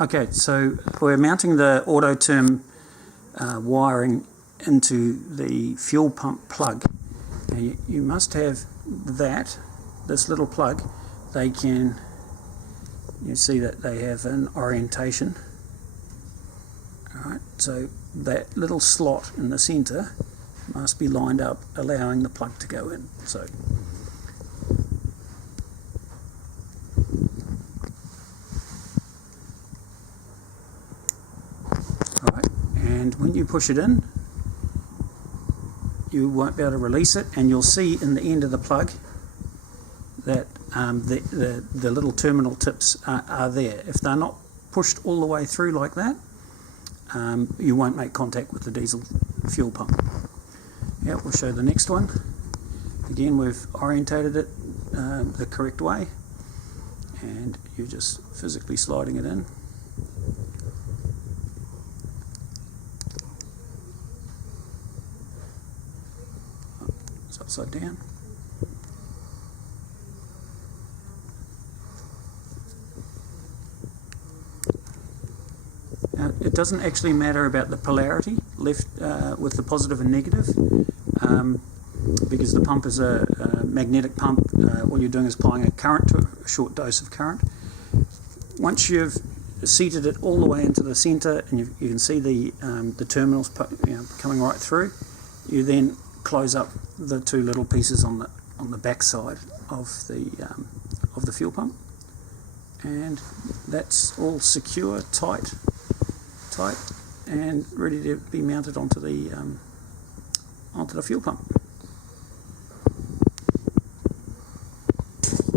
Okay, so we're mounting the Autoterm wiring into the fuel pump plug. Now you must have this little plug. You see that they have an orientation. Alright, so that little slot in the centre must be lined up, allowing the plug to go in. So alright, and when you push it in, you won't be able to release it, and you'll see in the end of the plug that the little terminal tips are there. If they're not pushed all the way through like that, you won't make contact with the diesel fuel pump. Yeah, we'll show the next one. Again, we've orientated it the correct way, and you're just physically sliding it in. It's upside down. Now, it doesn't actually matter about the polarity, left with the positive and negative, because the pump is a magnetic pump. All you're doing is applying a current to a short dose of current. Once you've seated it all the way into the centre, and you can see the terminals coming right through, you then close up the two little pieces on the back side of the fuel pump, and that's all secure, tight, and ready to be mounted onto the fuel pump.